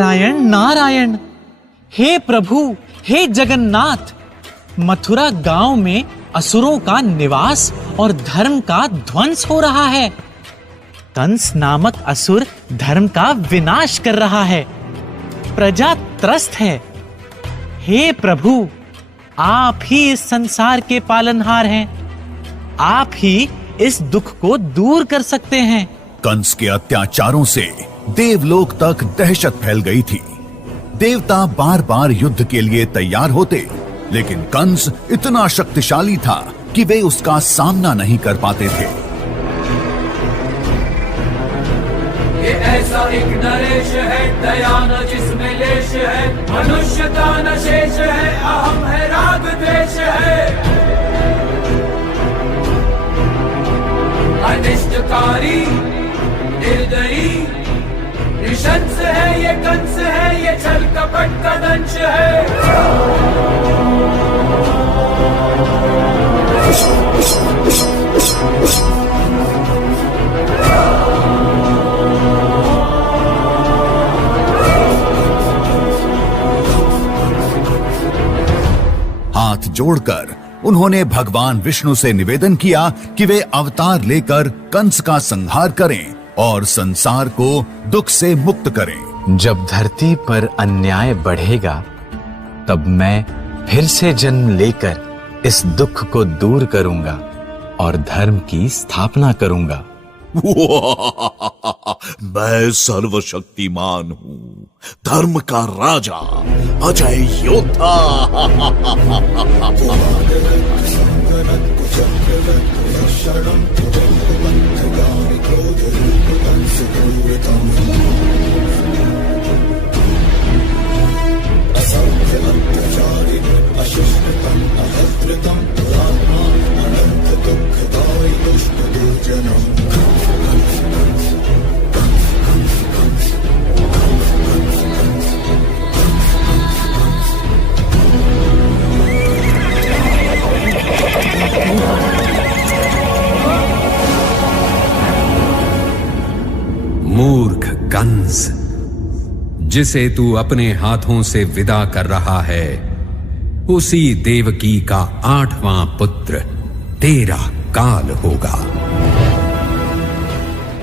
नारायण नारायण। हे प्रभु, हे जगन्नाथ, मथुरा गांव में असुरों का निवास और धर्म का ध्वंस हो रहा है। कंस नामक असुर धर्म का विनाश कर रहा है। प्रजा त्रस्त है। हे प्रभु, आप ही इस संसार के पालनहार हैं। आप ही इस दुख को दूर कर सकते हैं। कंस के अत्याचारों से देवलोक तक दहशत फैल गई थी। देवता बार बार युद्ध के लिए तैयार होते, लेकिन कंस इतना शक्तिशाली था कि वे उसका सामना नहीं कर पाते थे। ये ऐसा एक नरेश है, दया न जिसमें लेश है, मनुष्यता न शेष है, अहम है राग द्वेष है। अनिष्टकारी निर्दयी निशंस है, ये कंस है, ये छल कपट का दंश है। हाथ जोड़कर उन्होंने भगवान विष्णु से निवेदन किया कि वे अवतार लेकर कंस का संहार करें और संसार को दुख से मुक्त करें। जब धरती पर अन्याय बढ़ेगा, तब मैं फिर से जन्म लेकर इस दुख को दूर करूंगा और धर्म की स्थापना करूंगा। मैं सर्वशक्तिमान हूं, धर्म का राजा, अजय योद्धा। मूर्ख कंस, जिसे तू अपने हाथों से विदा कर रहा है, उसी देवकी का 8वां पुत्र तेरा काल होगा।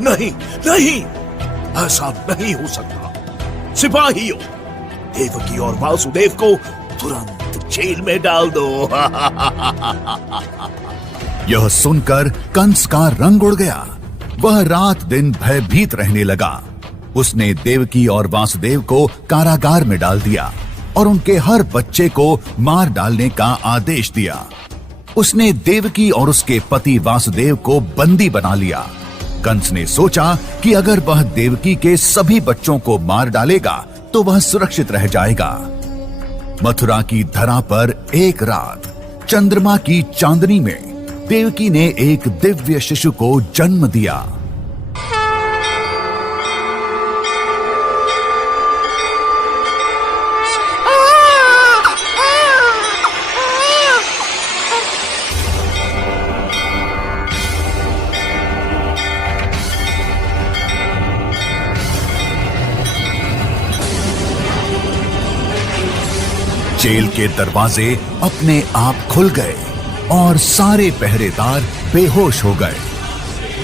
नहीं नहीं, ऐसा नहीं हो सकता। सिपाहियों, देवकी और वासुदेव को तुरंत जेल में डाल दो। यह सुनकर कंस का रंग उड़ गया। वह रात दिन भयभीत रहने लगा। उसने देवकी और वासुदेव को कारागार में डाल दिया और उनके हर बच्चे को मार डालने का आदेश दिया। उसने देवकी और उसके पति वासुदेव को बंदी बना लिया। कंस ने सोचा कि अगर वह देवकी के सभी बच्चों को मार डालेगा तो वह सुरक्षित रह जाएगा। मथुरा की धरा पर एक रात चंद्रमा की चांदनी में देवकी ने एक दिव्य शिशु को जन्म दिया। जेल के दरवाजे अपने आप खुल गए और सारे पहरेदार बेहोश हो गए।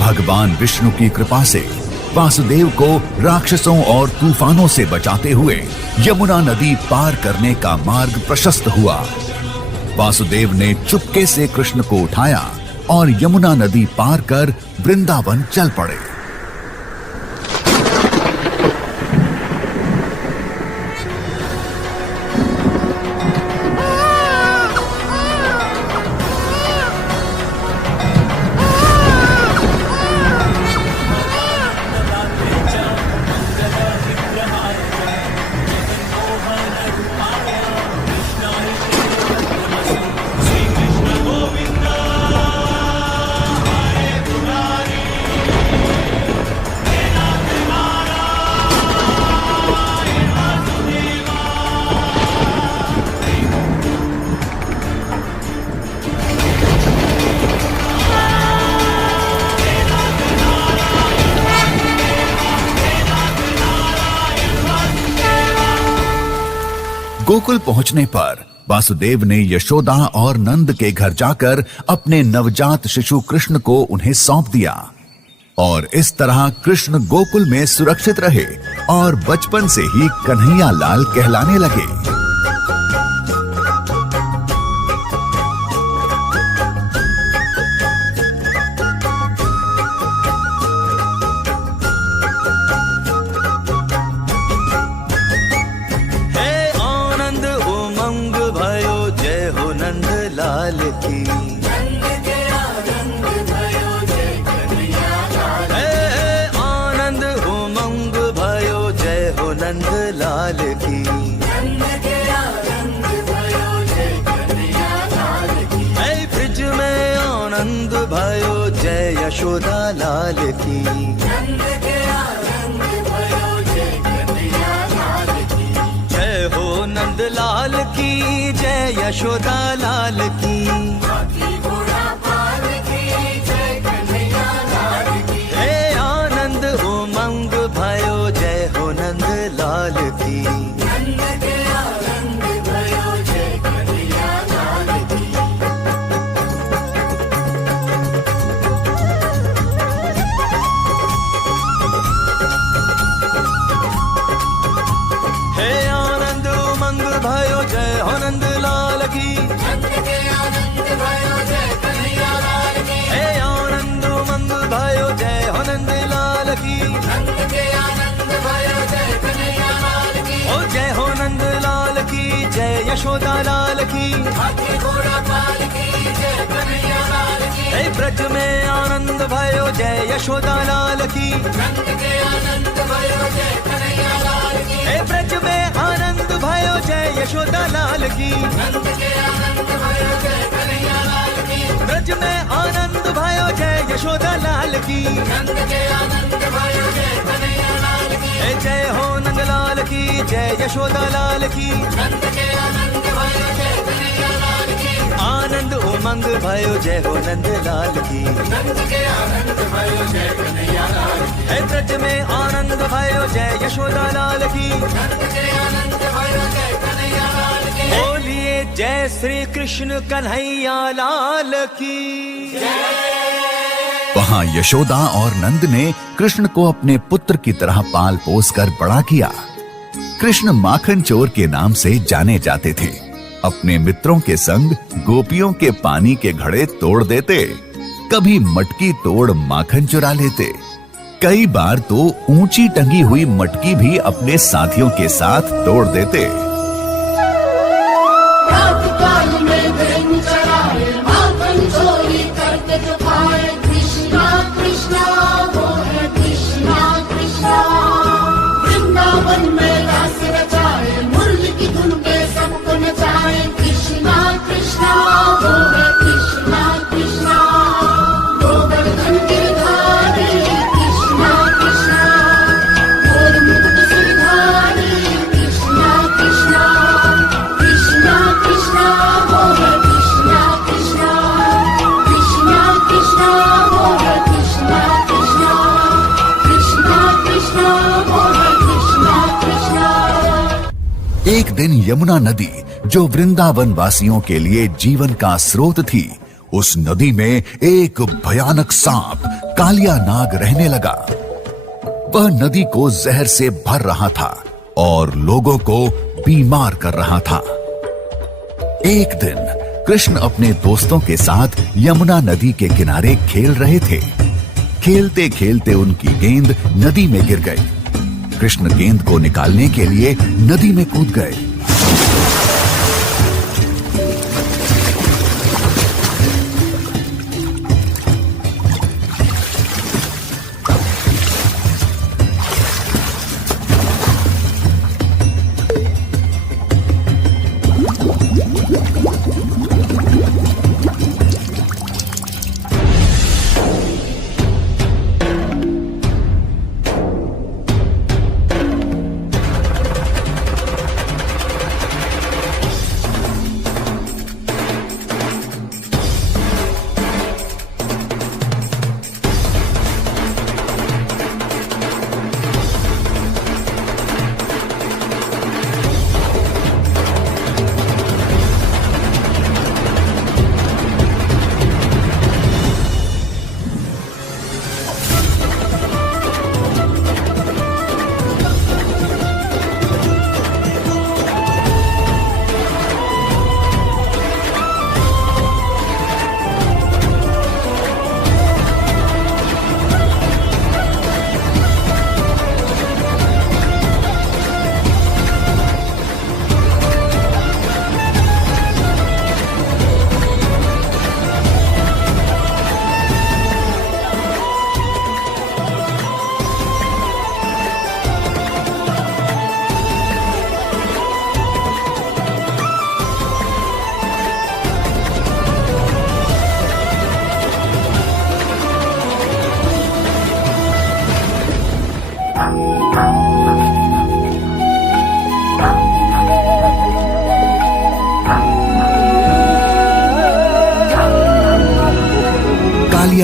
भगवान विष्णु की कृपा से वासुदेव को राक्षसों और तूफानों से बचाते हुए यमुना नदी पार करने का मार्ग प्रशस्त हुआ। वासुदेव ने चुपके से कृष्ण को उठाया और यमुना नदी पार कर वृंदावन चल पड़े। गोकुल पहुंचने पर वासुदेव ने यशोदा और नंद के घर जाकर अपने नवजात शिशु कृष्ण को उन्हें सौंप दिया और इस तरह कृष्ण गोकुल में सुरक्षित रहे और बचपन से ही कन्हैया लाल कहलाने लगे। यशोदा लाल की जय हो नंद लाल की जय यशोदा लाल की हे आनंद उमंग भयो जय हो नंद लाल की यशोदा लाल की हे ब्रज में आनंद भयो जय यशोदा लाल की हे ब्रज में आनंद भयो जय यशोदा लाल की ब्रज में आनंद भयो जय यशोदा लाल की जय हो नंद लाल की जय यशोदा लाल की आनंद उमंग भयो जय हो नंद लाल की हे ब्रज में आनंद भयो जय यशोदा लाल की बोलिए जय श्री कृष्ण कन्हैया लाल की। वहां यशोदा और नंद ने कृष्ण को अपने पुत्र की तरह पाल पोस कर बड़ा किया। कृष्ण माखन चोर के नाम से जाने जाते थे। अपने मित्रों के संग गोपियों के पानी के घड़े तोड़ देते, कभी मटकी तोड़ माखन चुरा लेते, कई बार तो ऊंची टंगी हुई मटकी भी अपने साथियों के साथ तोड़ देते। एक दिन यमुना नदी, जो वृंदावन वासियों के लिए जीवन का स्रोत थी, उस नदी में एक भयानक सांप कालिया नाग रहने लगा। वह नदी को जहर से भर रहा था और लोगों को बीमार कर रहा था। एक दिन कृष्ण अपने दोस्तों के साथ यमुना नदी के किनारे खेल रहे थे। खेलते खेलते उनकी गेंद नदी में गिर गई। कृष्ण गेंद को निकालने के लिए नदी में कूद गए।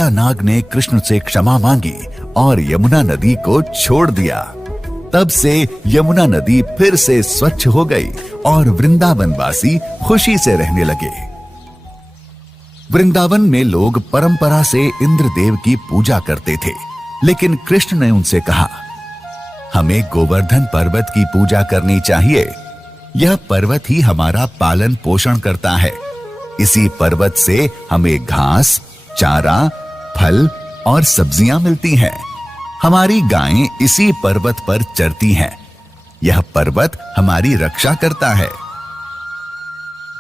कालिया नाग ने कृष्ण से क्षमा मांगी और यमुना नदी को छोड़ दिया। तब से यमुना नदी फिर से स्वच्छ हो गई और वृंदावनवासी खुशी से रहने लगे। वृंदावन में लोग परंपरा से इंद्रदेव की पूजा करते थे, लेकिन कृष्ण ने उनसे कहा, हमें गोवर्धन पर्वत की पूजा करनी चाहिए। यह पर्वत ही हमारा पालन पोषण करता है। इसी पर्वत से हमें घास, चारा, फल और सब्जियां मिलती हैं। हमारी गायें इसी पर्वत पर चरती हैं। यह पर्वत हमारी रक्षा करता है।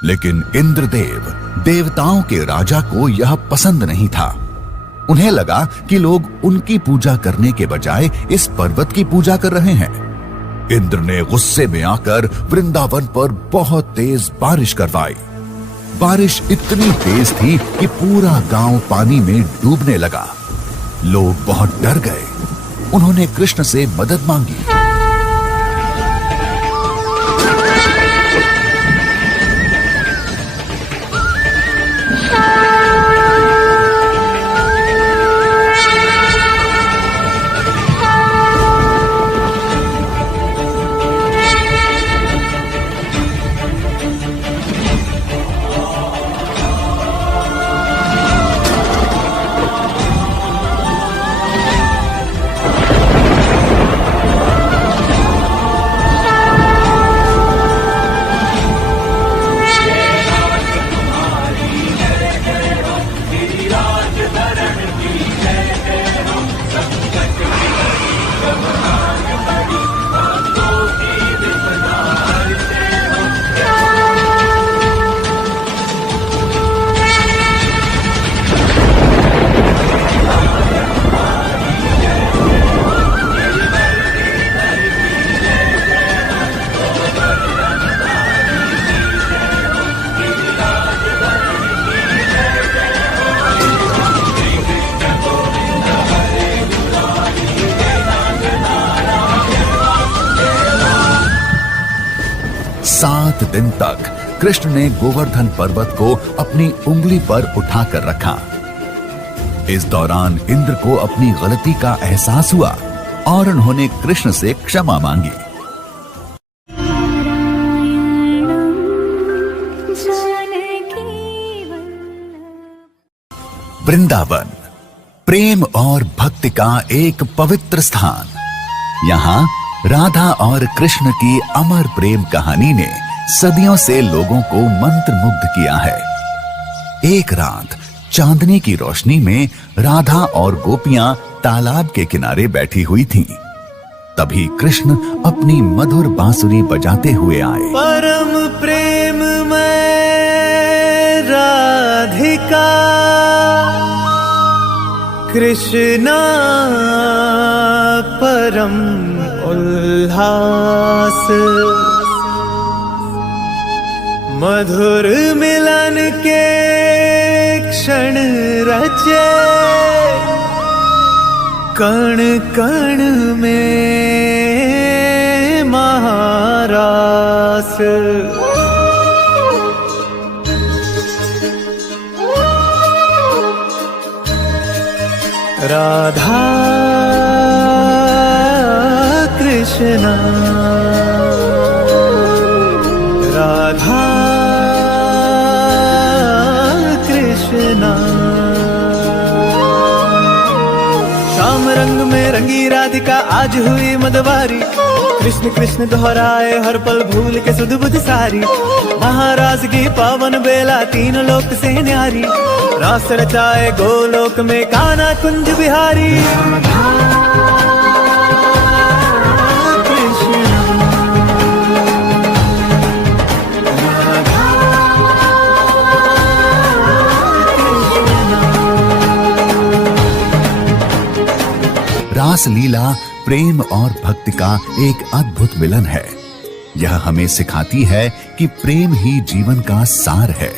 लेकिन इंद्रदेव, देवताओं के राजा को यह पसंद नहीं था। उन्हें लगा कि लोग उनकी पूजा करने के बजाय इस पर्वत की पूजा कर रहे हैं। इंद्र ने गुस्से में आकर वृंदावन पर बहुत तेज बारिश करवाई। बारिश इतनी तेज थी कि पूरा गांव पानी में डूबने लगा। लोग बहुत डर गए। उन्होंने कृष्ण से मदद मांगी। दिन तक कृष्ण ने गोवर्धन पर्वत को अपनी उंगली पर उठाकर रखा। इस दौरान इंद्र को अपनी गलती का एहसास हुआ और उन्होंने कृष्ण से क्षमा मांगी। वृंदावन प्रेम और भक्ति का एक पवित्र स्थान। यहाँ राधा और कृष्ण की अमर प्रेम कहानी ने सदियों से लोगों को मंत्रमुग्ध किया है। एक रात चांदनी की रोशनी में राधा और गोपियां तालाब के किनारे बैठी हुई थीं। तभी कृष्ण अपनी मधुर बांसुरी बजाते हुए आए। परम प्रेम में राधिका कृष्णा परम उल्लास, मधुर मिलन के क्षण रचे कण कण में महारास। राधा कृष्णा राधा कृष्णा। श्याम रंग में रंगी राधिका आज हुई मदवारी। कृष्ण कृष्ण दोहराए हर पल भूल के सुध बुध सारी। महाराज की पावन बेला तीन लोक से न्यारी। रास रचाए गोलोक में कान्हा कुंज बिहारी। रास लीला प्रेम और भक्ति का एक अद्भुत मिलन है। यह हमें सिखाती है कि प्रेम ही जीवन का सार है।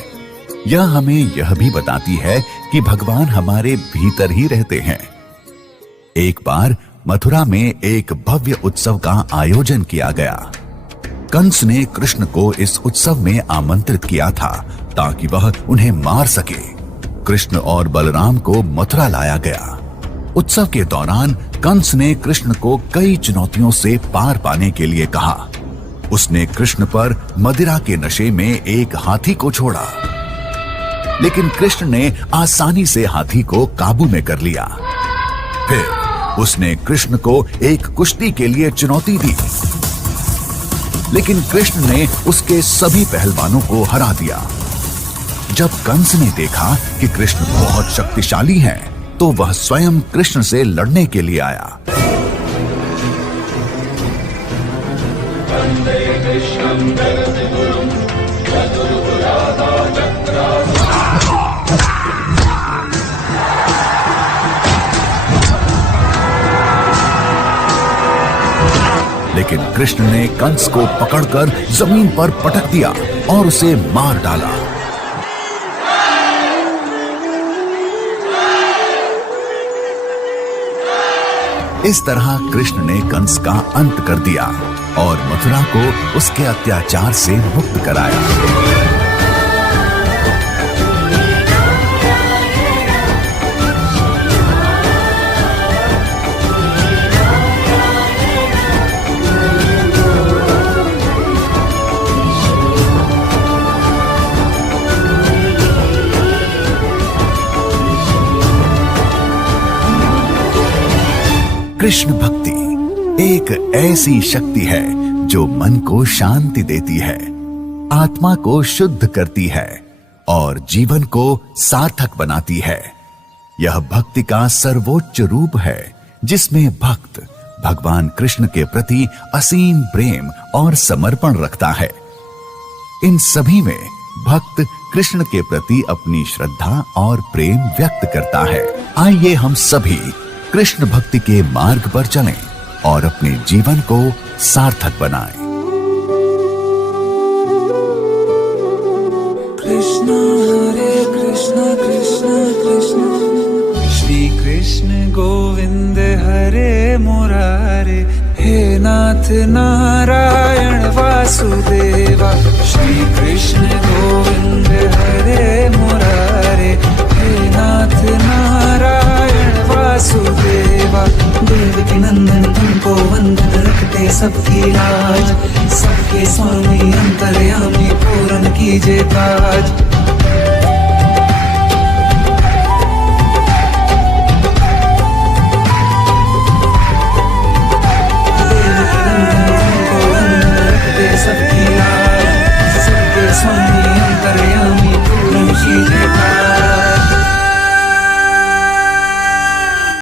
यह हमें यह भी बताती है कि भगवान हमारे भीतर ही रहते हैं। एक बार मथुरा में एक भव्य उत्सव का आयोजन किया गया। कंस ने कृष्ण को इस उत्सव में आमंत्रित किया था ताकि वह उन्हें मार सके। कृष्ण और बलराम को मथुरा लाया गया। उत्सव के दौरान कंस ने कृष्ण को कई चुनौतियों से पार पाने के लिए कहा। उसने कृष्ण पर मदिरा के नशे में एक हाथी को छोड़ा, लेकिन कृष्ण ने आसानी से हाथी को काबू में कर लिया। फिर उसने कृष्ण को एक कुश्ती के लिए चुनौती दी, लेकिन कृष्ण ने उसके सभी पहलवानों को हरा दिया। जब कंस ने देखा कि कृष्ण बहुत शक्तिशाली हैं, तो वह स्वयं कृष्ण से लड़ने के लिए आया। लेकिन कृष्ण ने कंस को पकड़कर जमीन पर पटक दिया और उसे मार डाला। इस तरह कृष्ण ने कंस का अंत कर दिया और मथुरा को उसके अत्याचार से मुक्त कराया। कृष्ण भक्ति एक ऐसी शक्ति है जो मन को शांति देती है, आत्मा को शुद्ध करती है और जीवन को सार्थक बनाती है। यह भक्ति का सर्वोच्च रूप है, जिसमें भक्त भगवान कृष्ण के प्रति असीम प्रेम और समर्पण रखता है। इन सभी में भक्त कृष्ण के प्रति अपनी श्रद्धा और प्रेम व्यक्त करता है। आइए हम सभी कृष्ण भक्ति के मार्ग पर चलें और अपने जीवन को सार्थक बनाएं। कृष्ण हरे कृष्ण कृष्ण कृष्ण श्री कृष्ण गोविंद हरे मुरारे, हे नाथ नारायण